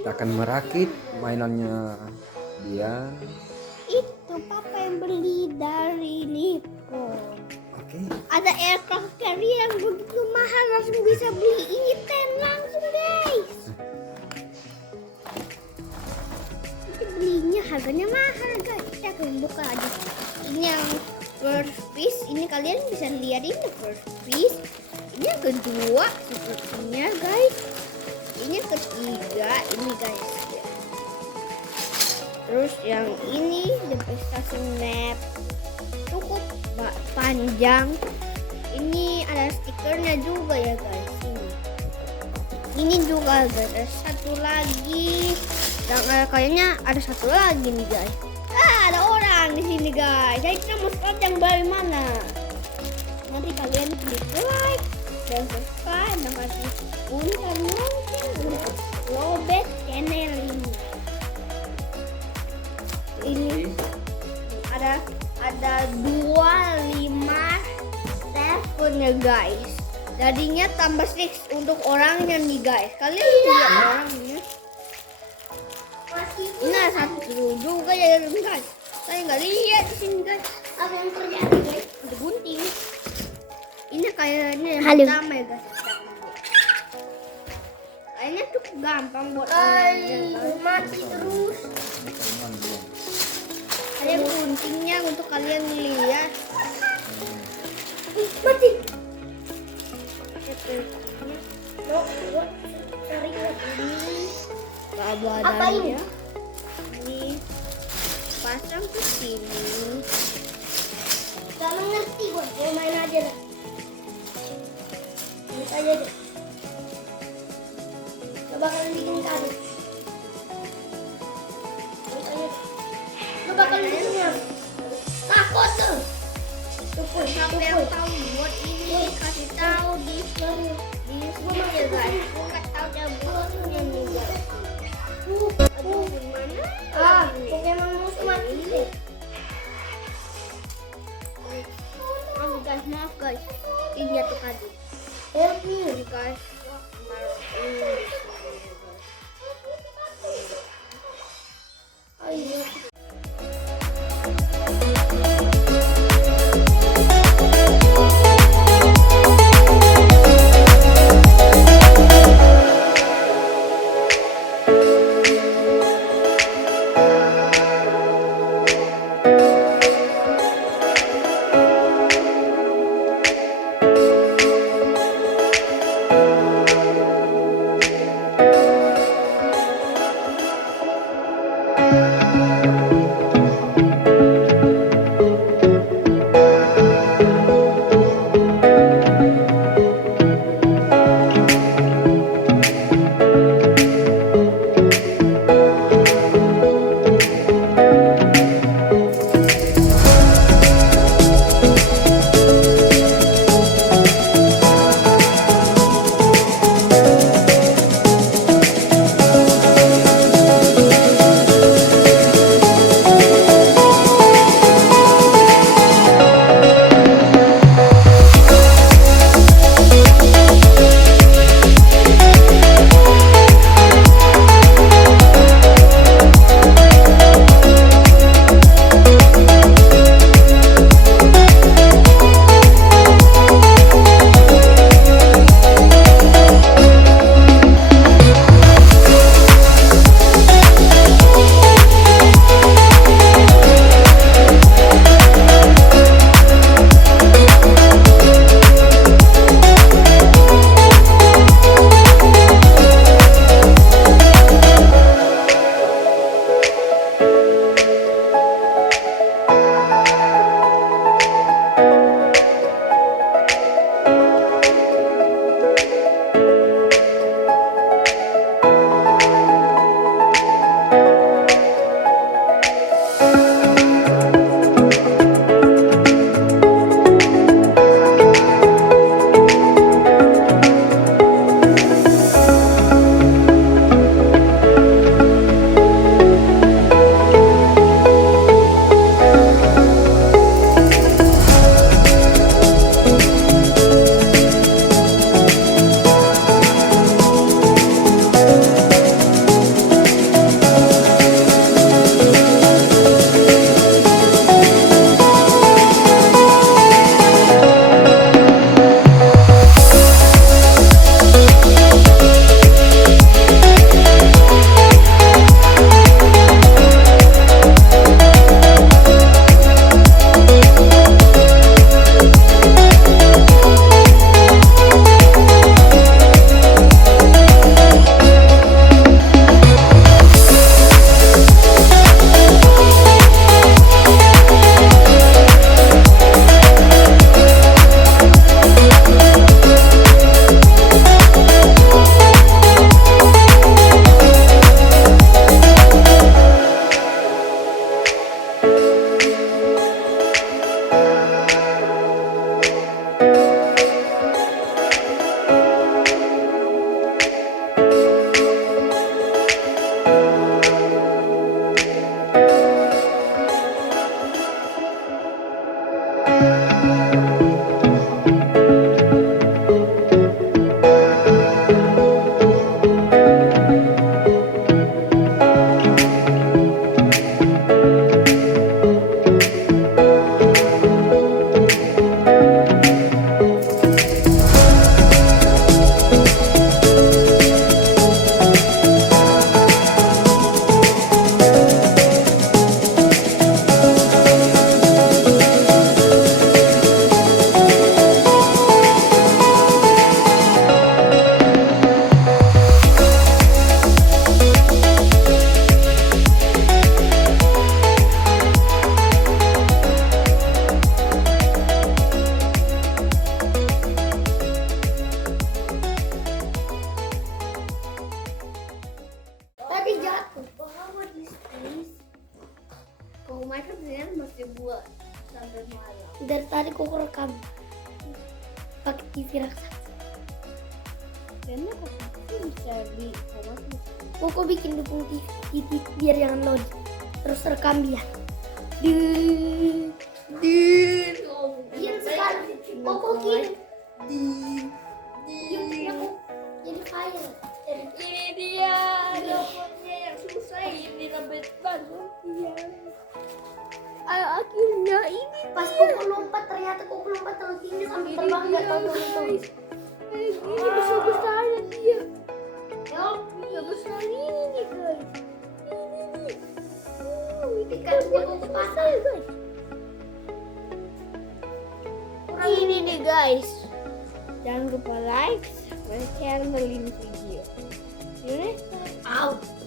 Kita akan merakit mainannya dia. Itu papa yang beli dari Lipo. Oke. Ada aircraft carrier yang begitu mahal, langsung bisa beli ini langsung guys. Ini belinya harganya mahal guys. Kita akan buka aja. Ini yang first piece, ini kalian bisa lihat ini first piece. Ini yang kedua sepertinya guys. Ini yang ketiga ini guys. Terus yang ini representasi map cukup panjang. Ini ada stikernya juga ya guys. Ini juga guys. Ada satu lagi. Dan kayaknya ada satu lagi nih guys. Ada orang di sini guys. Jadi kita mau start yang dari mana? Nanti kalian klik like dan subscribe dan kasih bunyikan lonceng untuk lobet channel ini. Ini ada 25 telepon ya guys. Jadinya tambah 6 untuk orangnya nih guys. Kalian lihat orangnya. Nah satu juga ya guys. Saya nggak lihat di sini guys. Apa yang terjadi guys? Ada gunting. Ini kayaknya yang pertama ya guys. Kayaknya cukup gampang buat mati terus. Ada guntingnya untuk kalian lihat. Mati. Apa ini? Ini pasang ke sini. Gak mengerti gue, main aja deh. Main aja deh. Coba kalian bikin kado. Coba kalian bikin takut tuh. Siapa yang tahu buat ini kasih tahu di sini ya guys. Aku nggak tahu buatnya nih guys. Aduh gimana? Pokemon musuh mati sih. Maaf guys. Ini jatuh tadi. Help me guys. Ayo. tuh. Kalau mereka ternyata masih buat sampai malam. Dari tadi kok rekam pakai TV raksasa. Karena pasti bisa di rumah. Kok bikin dukung TV biar jangan load. Terus rekam dia. Di Iya sekarang. Kok kirim. Iya kok jadi file. Ini dia robotnya yang susah ini robot baru. Iya. Akhirnya ini Pas kok lompat ternyata kok lompat terlalu tinggi sampai terbang nggak tahu itu. ini besar besarnya dia. Ya, Besar besar ini nih guys. Ini ikan juga kok besar guys. Ini nih guys. Jangan lupa like, share, dan link video. See you next time. out.